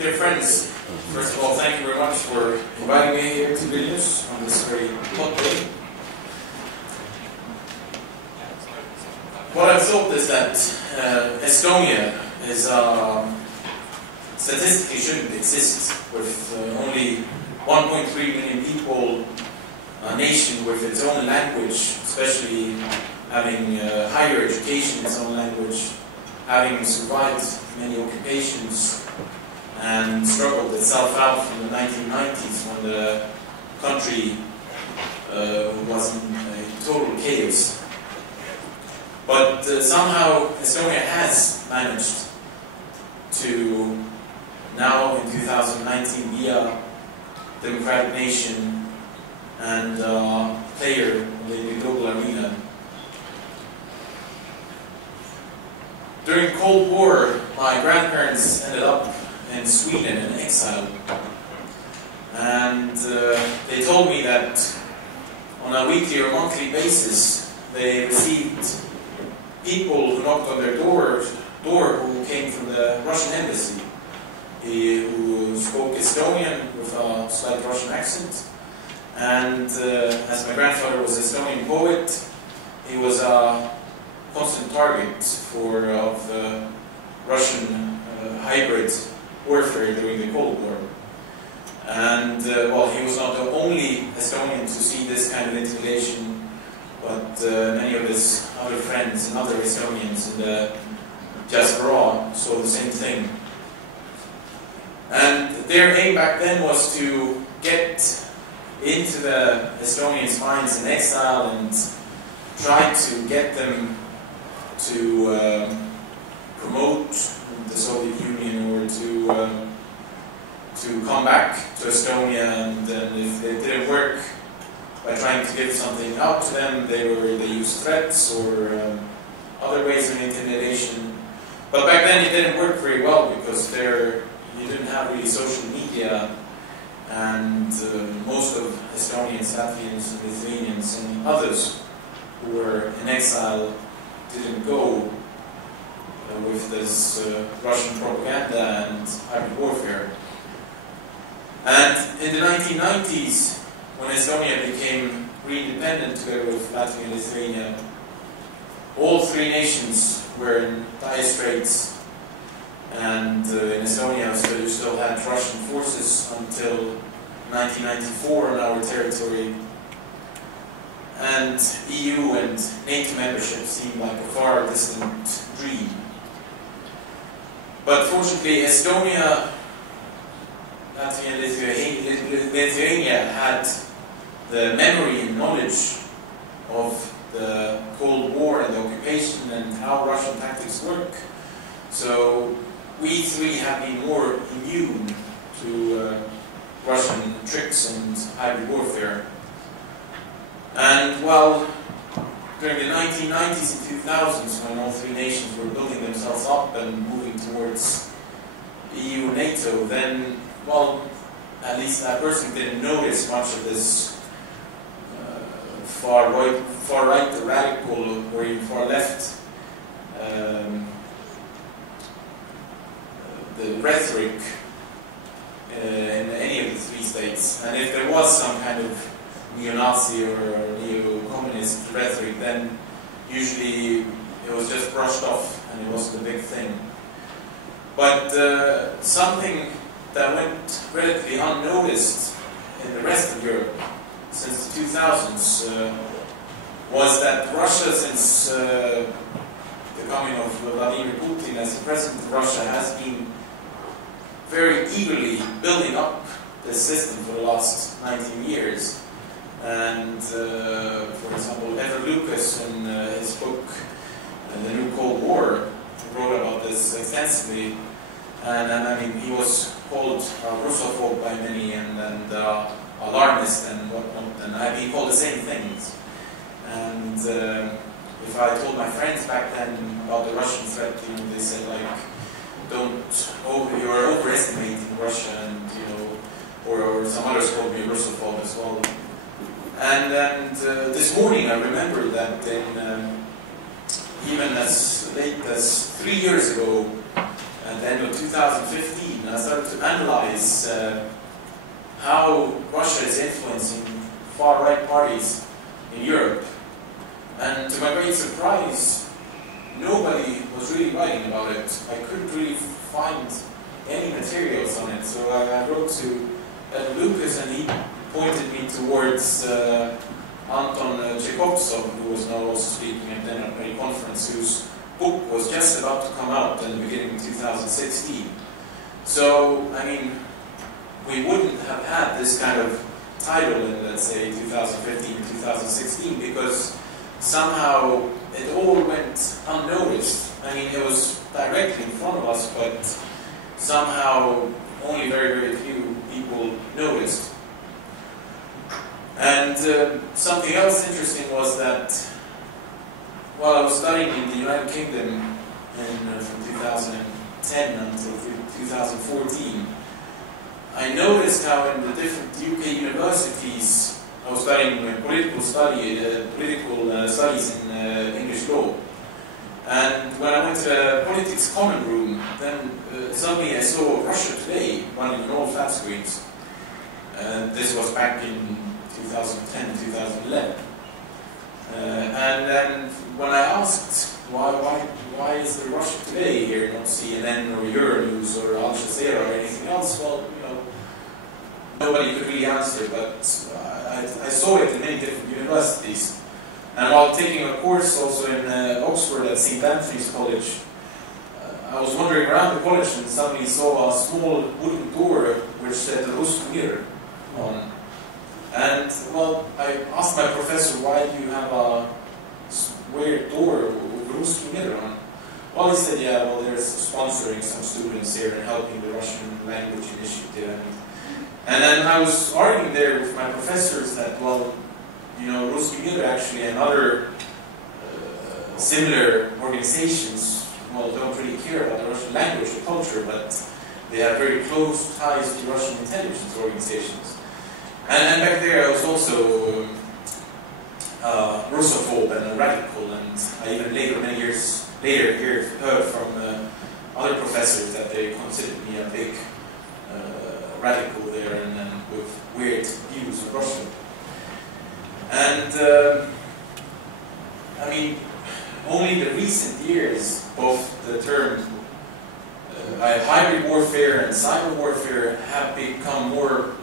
Dear friends, first of all, thank you very much for inviting me here to Vilnius on this very hot day. What I've thought is that Estonia is statistically shouldn't exist, with only 1.3 million people, a nation with its own language, especially having higher education in its own language, having survived many occupations and struggled itself out from the 1990s when the country was in total chaos. But somehow Estonia has managed to, now in 2019, be a democratic nation and player in the global arena. During the Cold War, my grandparents ended up in Sweden in exile, and they told me that on a weekly or monthly basis they received people who knocked on their door who came from the Russian embassy, who spoke Estonian with a slight Russian accent, and as my grandfather was an Estonian poet, he was a constant target of Russian hybrid warfare during the Cold War. And well, he was not the only Estonian to see this kind of intimidation, but many of his other friends and other Estonians in the diaspora saw the same thing. And their aim back then was to get into the Estonians' minds in exile and try to get them to promote the Soviet Union, or to come back to Estonia, and then if it didn't work, by trying to give something out to them, they used threats or other ways of intimidation. But back then it didn't work very well, because you didn't have really social media, and most of Estonians, Latvians, and Lithuanians, and others who were in exile didn't go with this Russian propaganda and hybrid warfare. And in the 1990s, when Estonia became re-independent together with Latvia and Lithuania, all three nations were in dire straits, and in Estonia you still had Russian forces until 1994 on our territory, and EU and NATO membership seemed like a far distant dream. But fortunately, Estonia, Latvia and Lithuania had the memory and knowledge of the Cold War and the occupation and how Russian tactics work. So we three have been more immune to Russian tricks and hybrid warfare. And while during the 1990s and 2000s, when all three nations were building themselves up and moving towards EU and NATO, then, well, at least I personally didn't notice much of this far right, the radical, or even far left, the rhetoric in any of the three states. And if there was some kind of neo-Nazi or neo-communist rhetoric, then usually it was just brushed off and it wasn't a big thing. But something that went relatively unnoticed in the rest of Europe since the 2000s was that Russia, since the coming of Vladimir Putin as the president of Russia, has been very eagerly building up this system for the last 19 years. And for example, Edward Lucas in his book, The New Cold War, wrote about this extensively. And I mean, he was called Russophobe by many, and alarmist and whatnot, and I've been called the same things. And if I told my friends back then about the Russian threat, you know, they said like, you're overestimating Russia, and you know, or some others called me Russophobe as well. And this morning I remember that even as late as 3 years ago, at the end of 2015, and I started to analyze how Russia is influencing far-right parties in Europe. And to my great surprise, nobody was really writing about it. I couldn't really find any materials on it, so I wrote to Lucas, and he pointed me towards Anton Chekhovsov, who was now also speaking at a conference, whose book was just about to come out in the beginning of 2016. So, I mean, we wouldn't have had this kind of title in, let's say, 2015 and 2016, because somehow it all went unnoticed. I mean, it was directly in front of us, but somehow only very, very few people noticed. And something else interesting was that while I was studying in the United Kingdom from 2010 until 2014, I noticed how in the different UK universities, I was studying political studies in English law. And when I went to the politics common room, then suddenly I saw Russia Today running on all flat screens. This was back in 2010, 2011. And then when I asked why is there Russia Today here, not CNN or Euronews or Al Jazeera or anything else, well, you know, nobody could really answer, but I saw it in many different universities. And while taking a course also in Oxford at St. Anthony's College, I was wandering around the college and suddenly saw a small wooden door which said Ruski Mir on. And, well, I asked my professor, why do you have a weird door with Ruski Mir on? Well, he said, yeah, well, there's sponsoring some students here and helping the Russian language initiative. And then I was arguing there with my professors that, well, you know, Ruski Mir actually and other similar organizations, well, don't really care about the Russian language or culture, but they have very close ties to Russian intelligence organizations. And back there I was also Russophobe and a radical, and I even later, many years later, heard from other professors that they considered me a big radical there and with weird views of Russia. And I mean, only the recent years, both the term hybrid warfare and cyber warfare have become more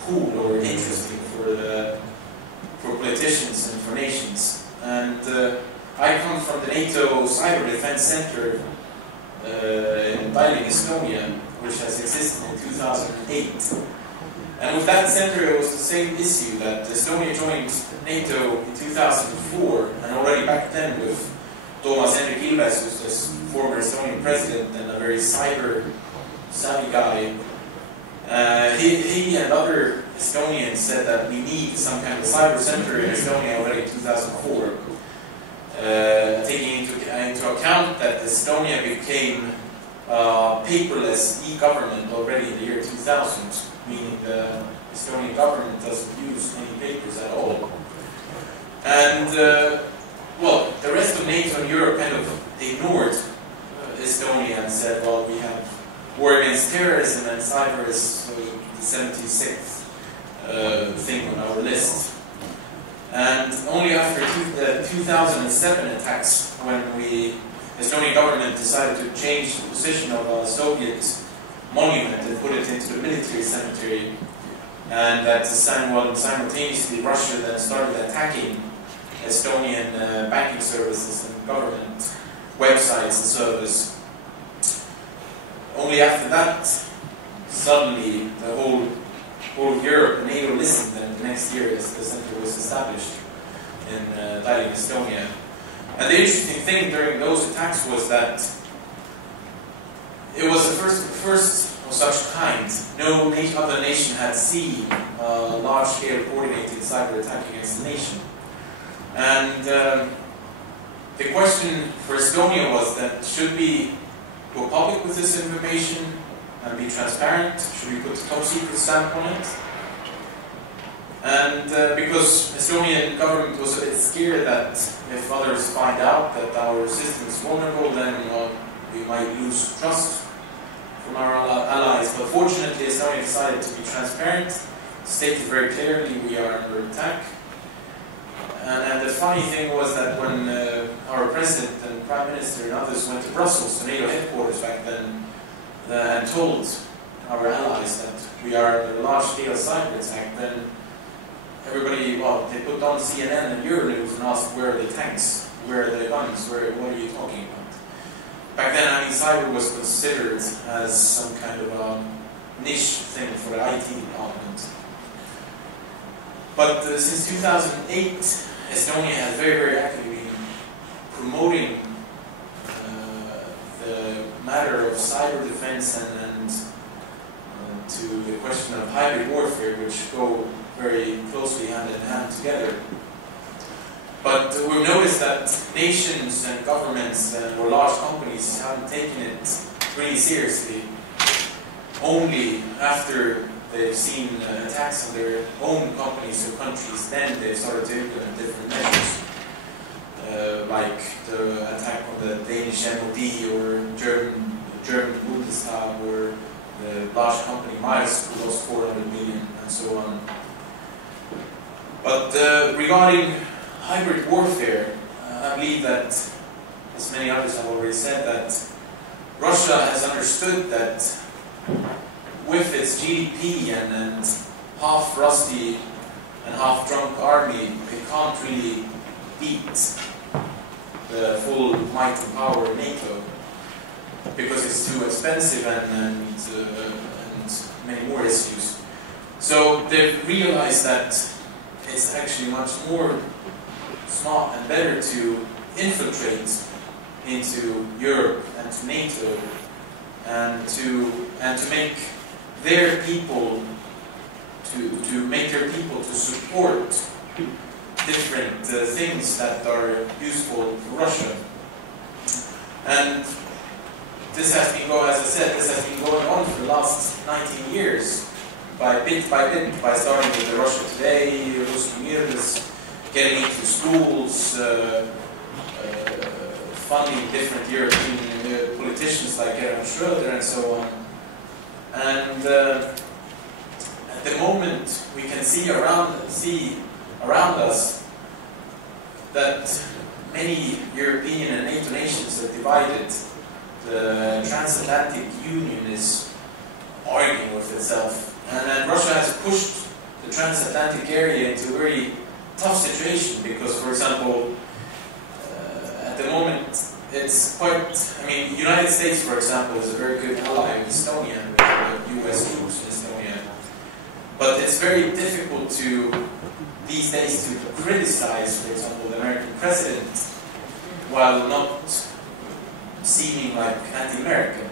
cool or interesting for politicians and for nations. And I come from the NATO Cyber Defense Center in Tallinn, Estonia, which has existed in 2008. And with that center, it was the same issue that Estonia joined NATO in 2004, and already back then with Toomas Hendrik Ilves, who's the former Estonian president and a very cyber-savvy guy. He and other Estonians said that we need some kind of cyber center in Estonia already in 2004, taking into account that Estonia became paperless e-government already in the year 2000, meaning the Estonian government doesn't use any papers at all. And, well, the rest of NATO and Europe kind of ignored Estonia and said, well, we have war against terrorism and cyber is the 76th thing on our list. And only after the 2007 attacks, when the Estonian government decided to change the position of a Soviet monument and put it into the military cemetery, and that simultaneously Russia then started attacking Estonian banking services and government websites and servers. Only after that, suddenly the whole Europe and NATO listened, and the next year the center was established in Tallinn, Estonia. And the interesting thing during those attacks was that it was the first of such kind. No other nation had seen a large-scale coordinated cyber attack against the nation. And the question for Estonia was that, should we go public with this information and be transparent? Should we put a top secret stamp on it? And because Estonian government was a bit scared that if others find out that our system is vulnerable, then we might lose trust from our allies, but fortunately Estonia decided to be transparent, stated very clearly we are under attack. And the funny thing was that when our President and Prime Minister and others went to Brussels, to NATO headquarters back then, and told our allies that we are under a large-scale cyber attack, then everybody, well, they put on CNN and Euronews and asked, where are the tanks? Where are the guns? What are you talking about? Back then, I mean, cyber was considered as some kind of a niche thing for the IT department. But since 2008, Estonia has very, very actively been promoting the matter of cyber defense and to the question of hybrid warfare, which go very closely hand in hand together. But we've noticed that nations and governments or large companies haven't taken it really seriously. Only after they've seen attacks on their own companies or countries, then they've started to implement different measures. Like the attack on the Danish MOD or German Bundestag, or the large company Mažvydas, who lost 400 million, and so on. But regarding hybrid warfare, I believe that, as many others have already said, that Russia has understood that with its GDP and half rusty and half drunk army, it can't really beat the full might and power of NATO, because it's too expensive and many more issues. So they've realized that it's actually much more smart and better to infiltrate into Europe and to NATO, and to make their people to support different things that are useful for Russia. And this has been going, as I said, this has been going on for the last 19 years, bit by bit, by starting with the Russia Today, Mažvydas, getting into schools, funding different European politicians like Gerhard Schröder and so on. And at the moment, we can see around us that many European and NATO nations are divided. The transatlantic union is arguing with itself, and Russia has pushed the transatlantic area into a very tough situation because, for example, at the moment it's quite, I mean, the United States, for example, is a very good ally of Estonia, with US troops in Estonia, but it's very difficult these days to criticize, for example, the American president while not seeming like anti-American.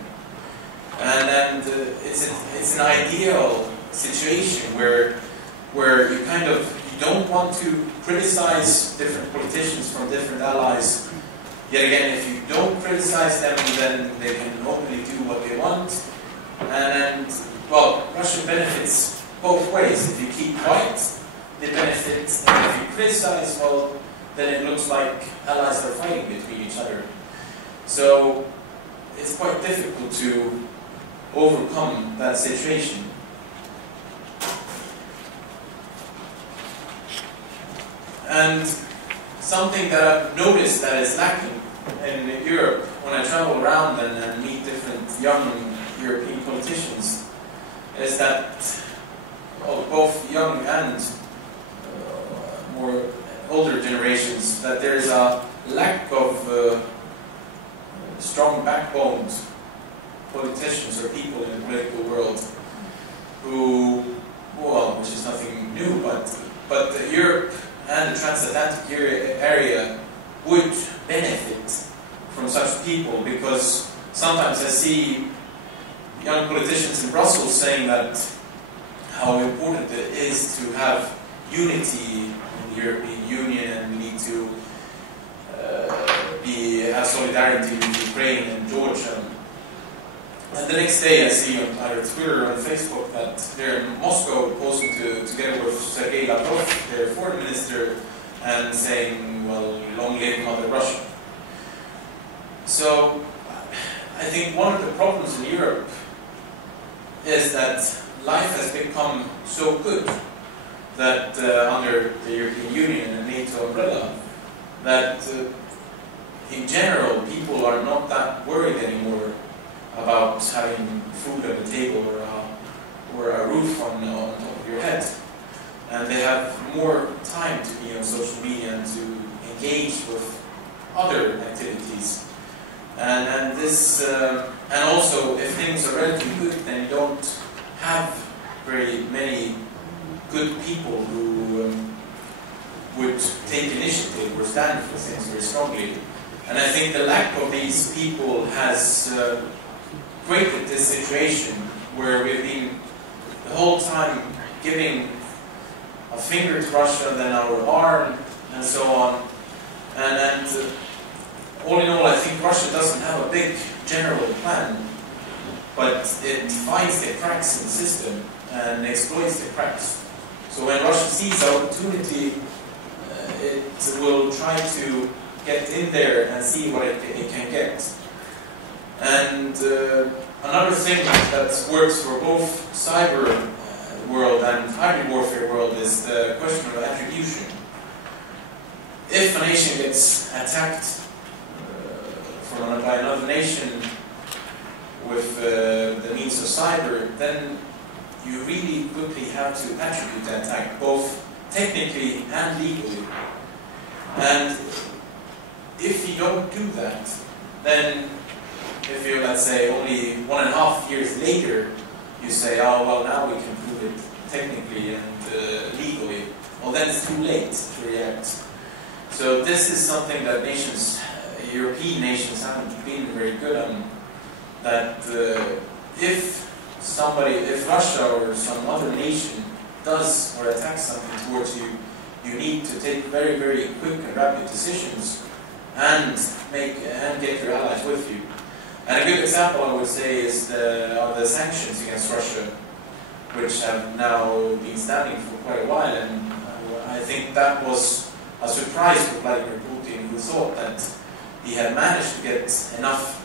And it's an ideal situation where you don't want to criticize different politicians from different allies. Yet again, if you don't criticize them, then they can openly do what they want. And well, Russia benefits both ways. If you keep quiet, they benefit. And if you criticize, well, then it looks like allies are fighting between each other. So it's quite difficult to overcome that situation. And something that I've noticed that is lacking in Europe when I travel around and meet different young European politicians is that, well, both young and more older generations, that there is a lack of strong backboned politicians or people in the political world who, well, which is nothing new, but Europe and the transatlantic area would benefit from such people, because sometimes I see young politicians in Brussels saying that how important it is to have unity in the European Union, and we need to have solidarity with Ukraine and Georgia. And the next day I see on either Twitter or on Facebook that they're in Moscow posing together with Sergei Lavrov, their foreign minister, and saying, well, long live Mother Russia. So I think one of the problems in Europe is that life has become so good that under the European Union and NATO umbrella, that in general people are not that worried anymore about having food on the table or a roof on top of your head. And they have more time to be on social media and to engage with other activities. And this, and also if things are relatively good, then you don't have very many good people who would take initiative or stand for things very strongly. And I think the lack of these people has created this situation where we've been the whole time giving a finger to Russia, then our arm, and so on. And all in all, I think Russia doesn't have a big general plan, but it finds the cracks in the system and exploits the cracks. So when Russia sees the opportunity, it will try to get in there and see what it can get. And another thing that works for both cyber world and hybrid warfare world is the question of attribution. If a nation gets attacked by another nation with the means of cyber, then you really quickly have to attribute the attack, both technically and legally. And if you don't do that, then if you, let's say, only 1.5 years later, you say, oh, well, now we can prove it technically and legally, well, then it's too late to react. So this is something that nations, European nations, haven't been very good on, that if Russia or some other nation does or attacks something towards you, you need to take very, very quick and rapid decisions and get your allies with you. And a good example, I would say, is the sanctions against Russia, which have now been standing for quite a while. And I think that was a surprise for Vladimir Putin, who thought that he had managed to get enough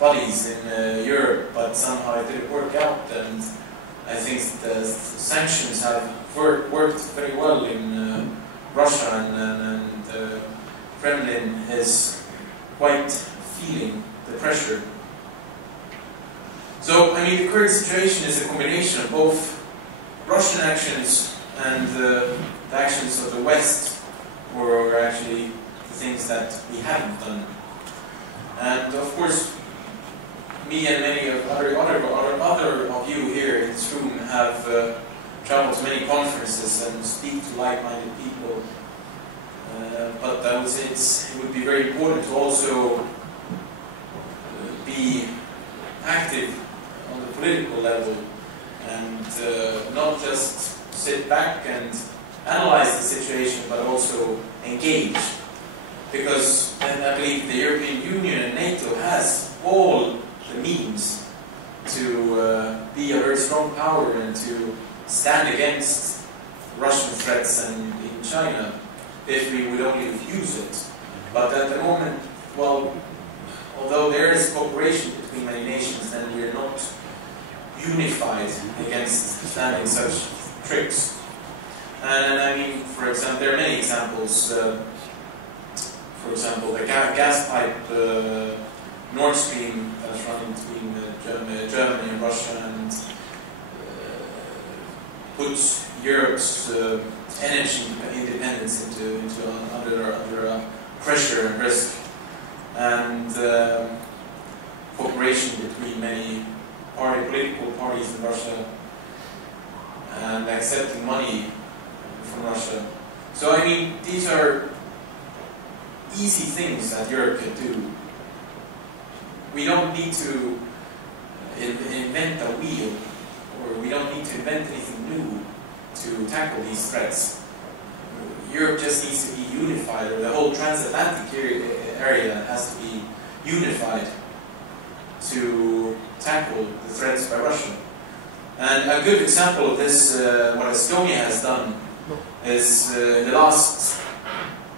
buddies in Europe, but somehow it didn't work out. And I think the sanctions have worked very well in Russia, and the Kremlin is quite feeling the pressure. So, I mean, the current situation is a combination of both Russian actions and the actions of the West, or actually the things that we haven't done. And of course, me and many of other of you here in this room have traveled to many conferences and speak to like-minded people. But I would say it would be very important to also be active on the political level and not just sit back and analyze the situation, but also engage. Because I believe the European Union and NATO has all the means to be a very strong power and to stand against Russian threats and in China, if we would only use it. But at the moment, well, although there is cooperation between many nations, then we are not unified against standing such tricks. And I mean, for example, there are many examples. For example, the gas pipe Nord Stream that's running between Germany and Russia, and puts Europe's energy independence under pressure and risk, and cooperation between many political parties in Russia, and accepting money from Russia. So I mean, these are easy things that Europe can do. We don't need to invent a wheel, or we don't need to invent anything new to tackle these threats. Europe just needs to be unified, or the whole transatlantic area has to be unified to tackle the threats by Russia. And a good example of this, what Estonia has done, is in the last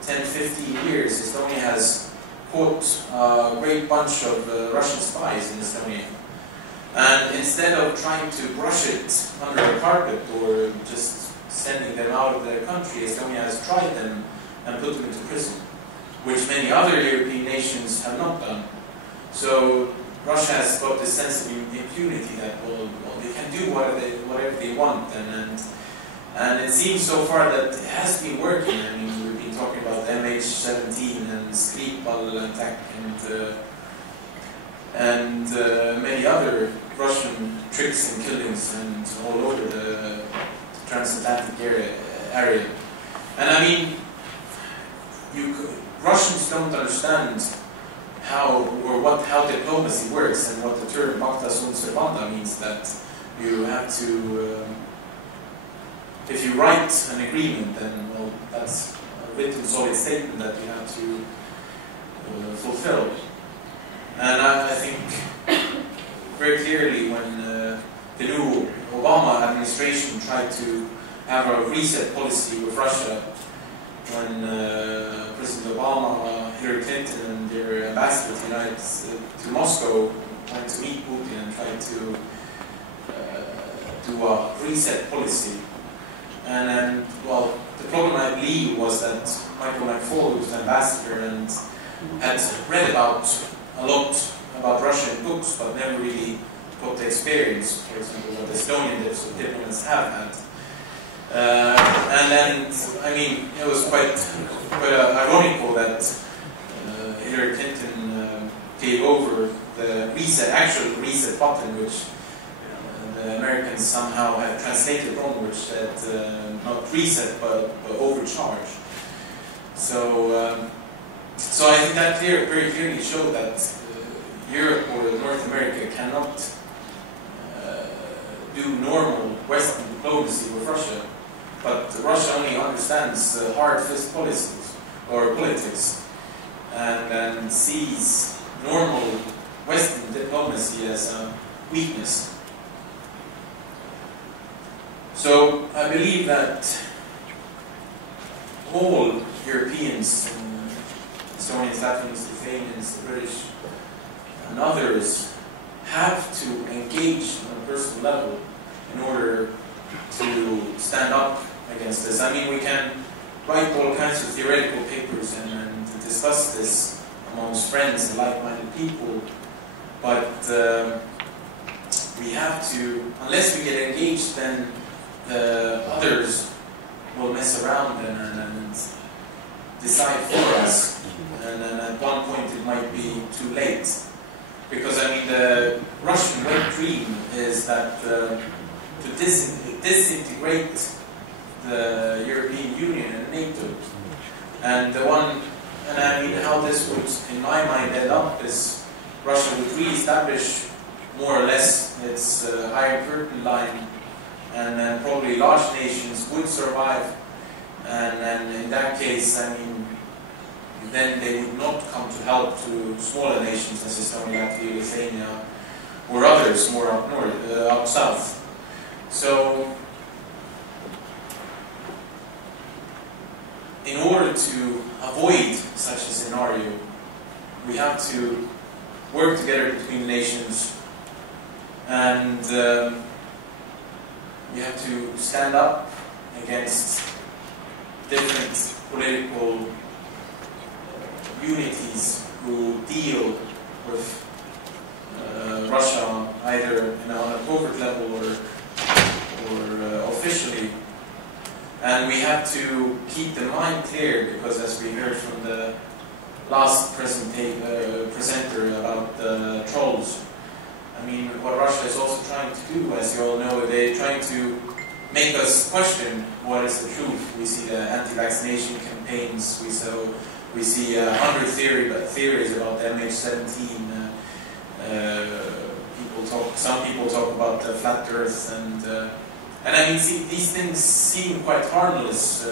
10-15 years, Estonia has caught a great bunch of Russian spies in Estonia. And instead of trying to brush it under the carpet or just sending them out of their country, Estonia has tried them and put them into prison, which many other European nations have not done. So Russia has got this sense of impunity that, well they can do whatever they want, and it seems so far that it has been working. I mean, we've been talking about MH17 and Skripal attack and many other Russian tricks and killings and all over the transatlantic area. And I mean, Russians don't understand how diplomacy works, and what the term pacta sunt servanda means, that you have to, if you write an agreement, then well, that's a written solid statement that you have to fulfill. And I think very clearly when the new Obama administration tried to have a reset policy with Russia, when President Obama, Hillary Clinton, and their ambassador to Moscow went to meet Putin and tried to do a reset policy. And then, well, the problem I believe was that Michael McFaul, who was the ambassador and had read a lot about Russia in books, but never really got the experience, for example, what Estonian diplomats have had. And then, I mean, it was quite ironical that Hillary Clinton gave over the actual reset button, which the Americans somehow have translated wrong, which said not reset but overcharge. So, so I think that very clearly showed that Europe or North America cannot do normal Western diplomacy with Russia. But Russia only understands hard fist policies or politics, and sees normal Western diplomacy as a weakness. So I believe that all Europeans, Estonians, Latvians, Lithuanians, the British, and others have to engage on a personal level in order to stand up against this. I mean, we can write all kinds of theoretical papers and discuss this amongst friends and like-minded people, but we have to, unless we get engaged, then the others will mess around and decide for us, and then at one point it might be too late. Because I mean, the Russian wet dream is that to disintegrate the European Union and NATO, and I mean, how this would, in my mind, end up is Russia would re-establish more or less its Iron Curtain line, and then probably large nations would survive, and in that case, I mean, then they would not come to help to smaller nations as Estonia, Latvia, Lithuania, or others more up north, up south. So, in order to avoid such a scenario, we have to work together between the nations, and we have to stand up against different political unities who deal with Russia either on a covert level or officially. And we have to keep the mind clear, because as we heard from the last presenter about the trolls, I mean, what Russia is also trying to do, as you all know, they're trying to make us question what is the truth. We see the anti-vaccination campaigns, we see 100 theories about MH17. Some people talk about the flat Earth, and I mean, these things seem quite harmless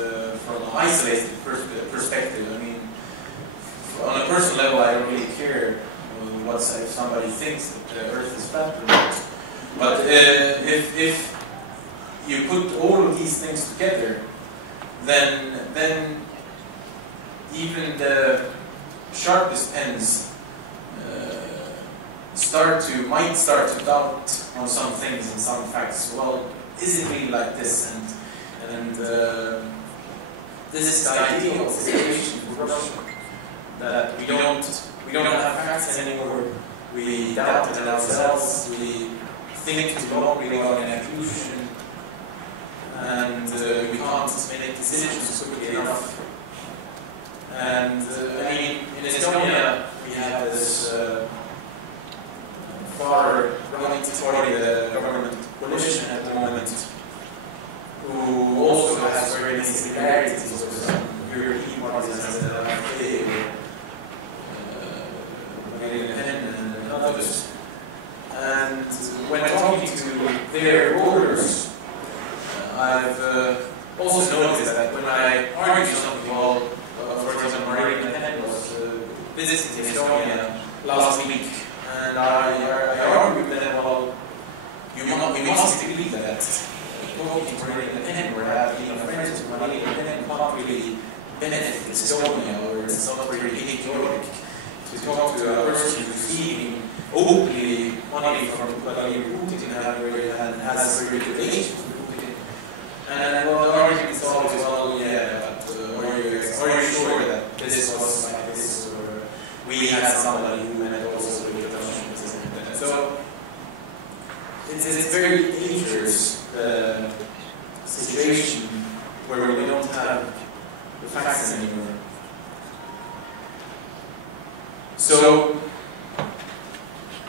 from an isolated perspective. I mean, on a personal level, I don't really care if somebody thinks that the Earth is flat or not. But if you put all of these things together, then even the sharpest pens might start to doubt on some things and some facts. Well, is it really like this? And this is the idea of situation for Russia, that we don't have facts anymore. We doubt it ourselves. We think too long. We got an conclusion, and we can't make decisions quickly enough. And I mean, in Estonia, we have this far-right government coalition at the moment, who also has very many similarities with some European partisans that are AfD, and others. And when talking to their voters, I've also noticed that when I argue something, well, for example, Martynas was visiting Estonia last week, and I argued with them, well, we must believe that talking to Martynas or having friends with Martynas can't really benefit Estonia, or it's not really patriotic to talk to a person receiving openly money from Vladimir Putin and has very good relations with Putin. And well, the argument is always, well, yeah, but are you sure that this was like this, or we had somebody who had also with the Russians? So it's a very dangerous situation where we don't have the facts anymore. So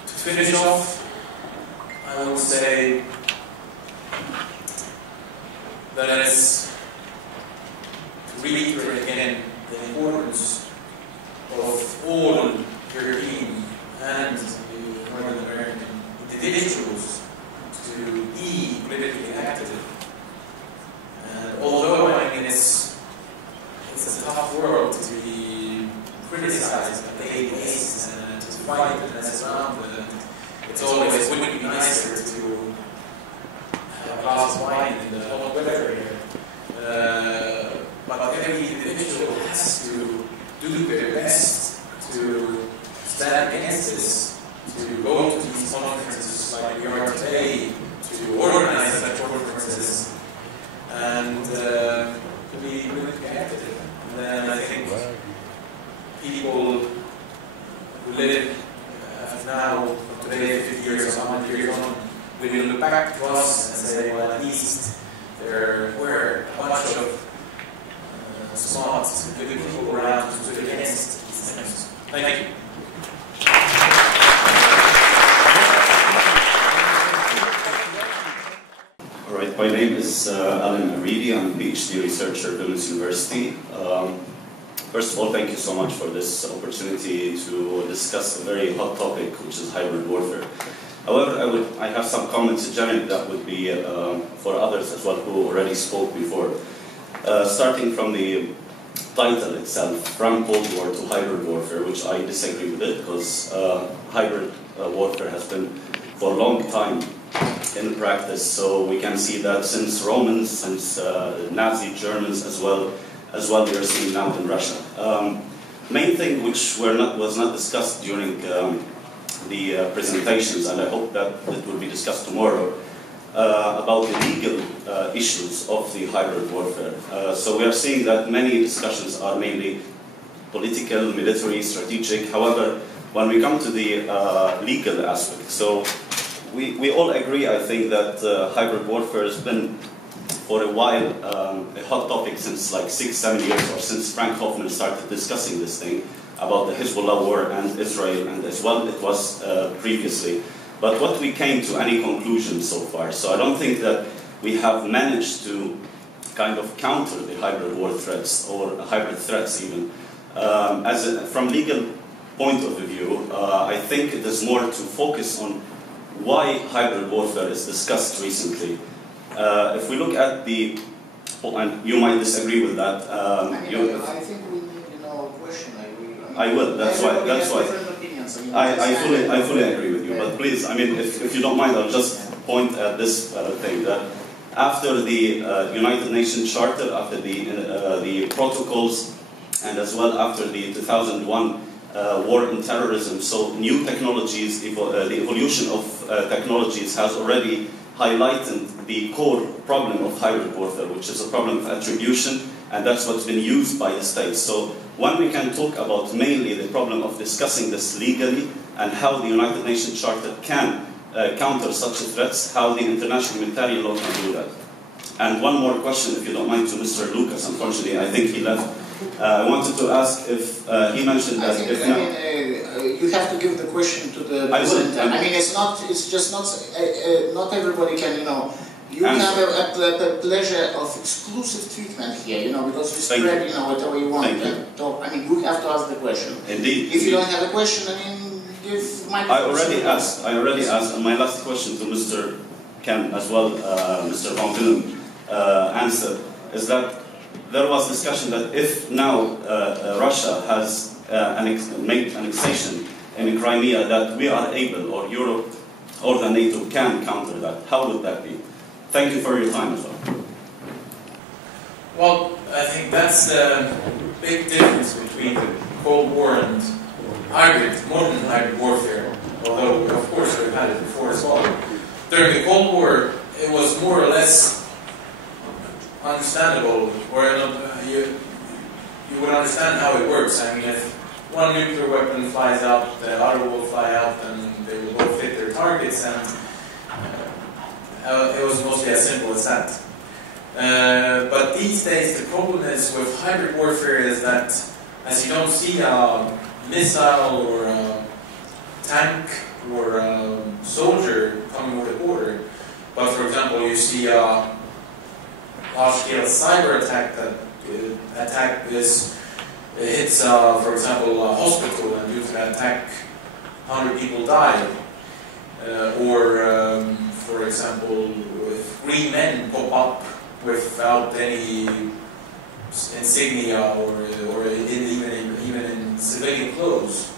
to finish off, I would say that it's to reiterate again the importance of all European and Northern American individuals to be politically active. And although I mean it's a tough world to be criticized on a daily basis and to fight and mess around with it, it would be nicer to have a glass of wine in the hot weather here. But every individual has to do their best to stand against this, to go to these conferences like we are today, to organize such conferences, and to be really active. And then I think people who live now, from today, 50 years or 100 years on, will look back to us and say, well, at least there were a bunch of smart, good people around who stood against these things. Thank you. All right, my name is Illimar Lepik. I'm a PhD researcher at Vilnius University. First of all, thank you so much for this opportunity to discuss a very hot topic, which is hybrid warfare. However, I have some comments to generate that would be for others as well who already spoke before. Starting from the title itself, from Cold War to hybrid warfare, which I disagree with it, because hybrid warfare has been for a long time in practice. So we can see that since Romans, since Nazi Germans as well we are seeing now in Russia. Main thing which was not discussed during the presentations, and I hope that it will be discussed tomorrow, about the legal issues of the hybrid warfare. So we are seeing that many discussions are mainly political, military, strategic. However, when we come to the legal aspect, so we all agree, I think, that hybrid warfare has been for a while a hot topic since like 6-7 years, or since Frank Hoffman started discussing this thing about the Hezbollah war and Israel, and as well it was previously. But what we came to any conclusion so far? So I don't think that we have managed to kind of counter the hybrid war threats, or hybrid threats even. From legal point of view, I think it is more to focus on why hybrid warfare is discussed recently. If we look at the, and you might disagree with that. I think we need a question. I will. That's why. I fully agree with you. But please, I mean, if you don't mind, I'll just point at this thing that after the United Nations Charter, after the protocols, and as well after the 2001 war and terrorism. So new technologies, the evolution of technologies has already highlighted the core problem of hybrid warfare, which is a problem of attribution, and that's what's been used by the states. So when we can talk about mainly the problem of discussing this legally and how the United Nations Charter can counter such threats, how the international military law can do that. And one more question, if you don't mind, to Mr. Lucas. Unfortunately, I think he left. I wanted to ask if he mentioned that you have to give the question to the presenter. I mean, it's just not everybody can, you know. You have a pleasure of exclusive treatment here, you know, because you spread, you know, whatever you want. I mean, you have to ask the question. Indeed. If you don't have a question, I mean, give my. I already asked, and my last question to Mr. Ken as well, Mr. Von Wiren answered, is that there was discussion that if now Russia has made annexation in Crimea, that we are able, or Europe or the NATO can counter that. How would that be? Thank you for your time as well. Well, I think that's the big difference between the Cold War and modern hybrid warfare, although of course we've had it before as well. During the Cold War, it was more or less understandable, or you would understand how it works. I mean, if one nuclear weapon flies out, the other will fly out, and they will both hit their targets, and it was mostly as simple as that. But these days, the problem is with hybrid warfare is that as you don't see a missile or a tank or a soldier coming over the border, but for example, you see a large-scale cyber attack that hits, for example, a hospital, and due to that attack, 100 people died. Or, for example, if green men pop up without any insignia or even in civilian clothes,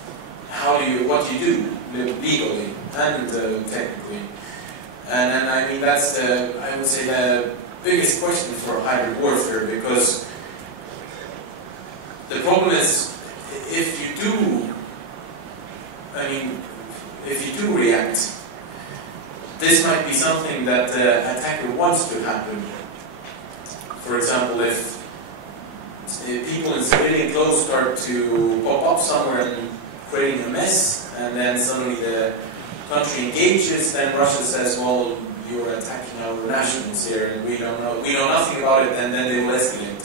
what do you do legally and technically? And I mean, that's I would say the biggest question for hybrid warfare, because the problem is if you do react, this might be something that the attacker wants to happen. For example, if people in civilian clothes start to pop up somewhere and creating a mess, and then suddenly the country engages, then Russia says, well, you're attacking our nationals here, and we know nothing about it, and then they will escalate.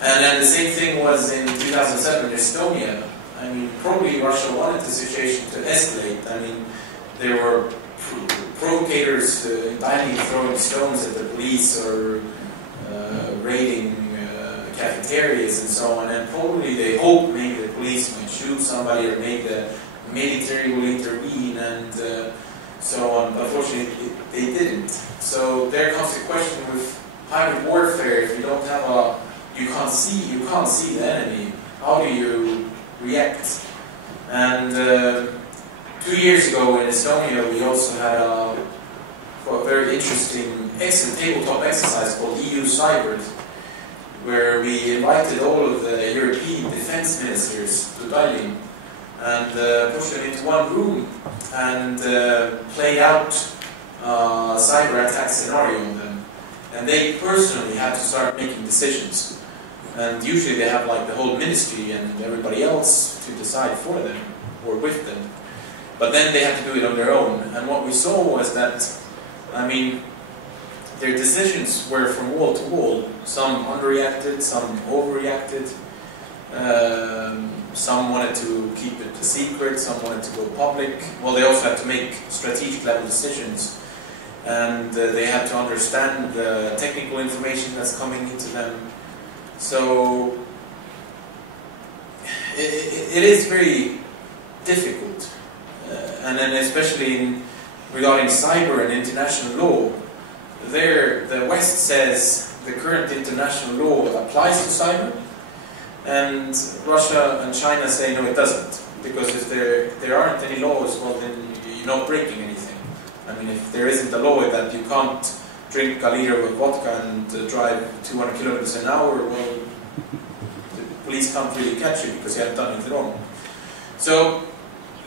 And then the same thing was in 2007 in Estonia. I mean, probably Russia wanted the situation to escalate. I mean, there were provocators inviting throwing stones at the police or raiding cafeterias and so on, and probably they hoped maybe the police might shoot somebody or maybe the military will intervene and so on, but unfortunately they didn't. So there comes the question with hybrid warfare. If you don't have you can't see the enemy, how do you react? And 2 years ago in Estonia, we also had a very interesting tabletop exercise called EU Cyber, where we invited all of the European defense ministers to Tallinn and pushed them into one room and played out a cyber attack scenario on them. And they personally had to start making decisions. And usually they have like the whole ministry and everybody else to decide for them or with them. But then they had to do it on their own. And what we saw was that, I mean, their decisions were from wall to wall. Some underreacted, some overreacted. Some wanted to keep it a secret, some wanted to go public. Well, they also had to make strategic level decisions. And they had to understand the technical information that's coming into them. So it is very difficult, and then especially regarding cyber and international law, the West says the current international law applies to cyber, and Russia and China say no, it doesn't, because if there aren't any laws, well then you're not breaking anything. I mean, if there isn't a law that you can't drink a liter of vodka and drive 200 kilometers an hour, well, the police can't really catch you because you haven't done anything wrong. So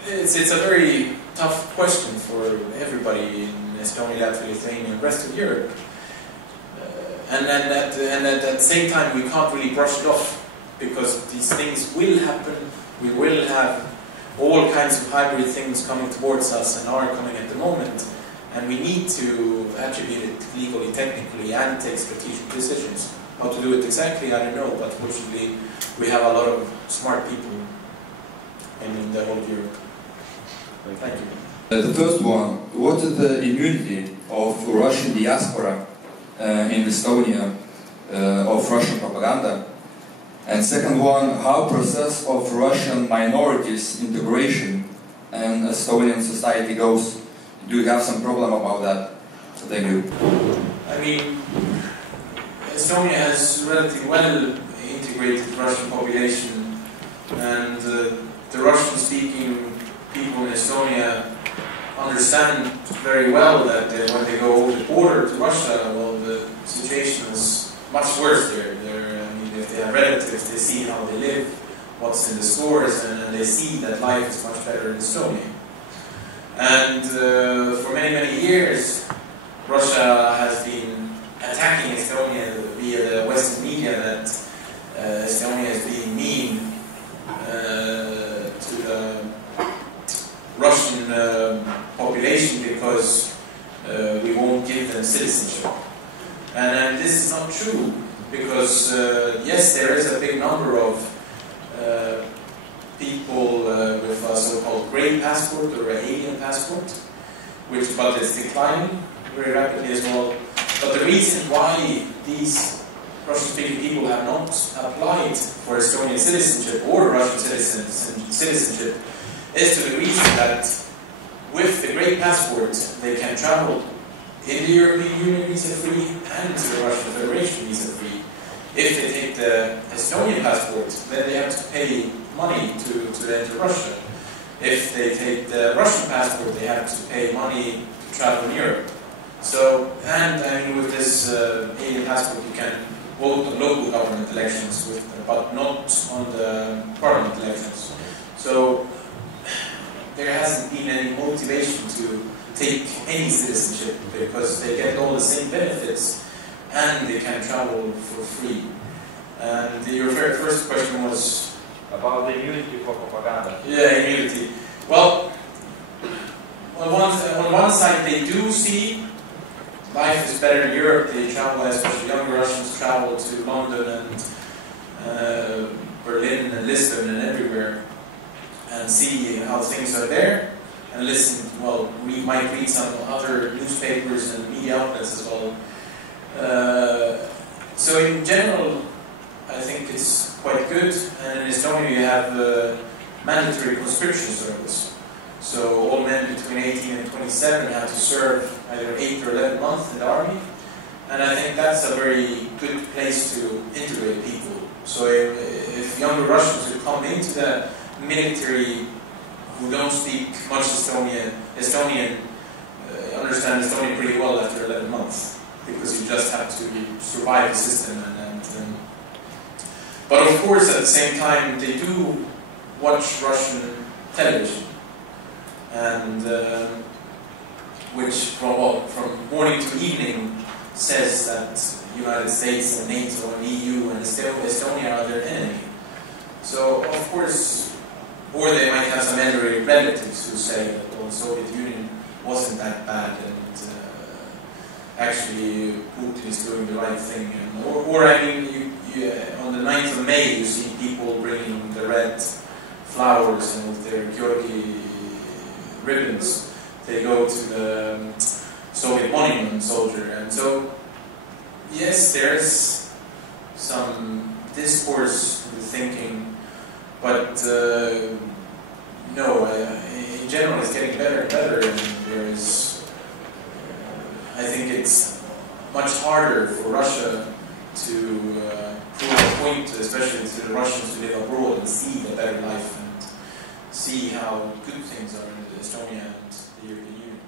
it's a very tough question for everybody in Estonia, Latvia, Lithuania, and the rest of Europe. And at the same time, we can't really brush it off, because these things will happen. We will have all kinds of hybrid things coming towards us and are coming at the moment. And we need to attribute it legally, technically, and take strategic decisions. How to do it exactly, I don't know, but fortunately we have a lot of smart people in the whole of Europe. Thank you. The first one, what is the immunity of Russian diaspora in Estonia of Russian propaganda? And second one, how process of Russian minorities integration in Estonian society goes? Do you have some problem about that? Thank you. I mean, Estonia has relatively well integrated Russian population, and the Russian-speaking people in Estonia understand very well that when they go over the border to Russia, well, the situation is much worse there. I mean, if they have relatives, they see how they live, what's in the stores, and they see that life is much better in Estonia. And for many, many years, Russia has been attacking Estonia via the Western media that Estonia is being mean to the Russian population because we won't give them citizenship. And this is not true, because yes, there is a big number of people with a so-called grey passport or an alien passport, but it's declining very rapidly as well. But the reason why these Russian-speaking people have not applied for Estonian citizenship or Russian citizenship is to the reason that with the grey passport they can travel in the European Union visa-free and to the Russian Federation visa-free. If they take the Estonian passport, then they have to pay money to enter Russia. If they take the Russian passport, they have to pay money to travel in Europe. So, and I mean, with this alien passport, you can vote on local government elections, but not on the parliament elections. So, there hasn't been any motivation to take any citizenship, because they get all the same benefits and they can travel for free. And your first question was about the immunity for propaganda. Yeah, immunity. Well, on one side they do see life is better in Europe. They travel, especially younger Russians, travel to London and Berlin and Lisbon and everywhere, and see how things are there, and listen. Well, we might read some other newspapers and media outlets as well. So in general, I think it's quite good. And in Estonia, you have mandatory conscription service. So all men between 18 and 27 have to serve either 8 or 11 months in the army. And I think that's a very good place to integrate people. So if younger Russians who come into the military who don't speak much Estonian understand Estonian pretty well after 11 months, because you just have to survive the system. But of course, at the same time, they do watch Russian television, and which from morning to evening says that the United States and NATO and EU and Estonia are their enemy. So of course, or they might have some elderly relatives who say that the Soviet Union wasn't that bad, and actually Putin is doing the right thing. Or I mean, on the 9th of May, you see people bringing the red flowers and with their Georgi ribbons, they go to the Soviet monument soldier. And so, yes, there's some discourse in the thinking, but no, in general it's getting better and better, and there is, I think it's much harder for Russia to prove a point, especially to the Russians who live abroad and see the better life and see how good things are in Estonia and the European Union.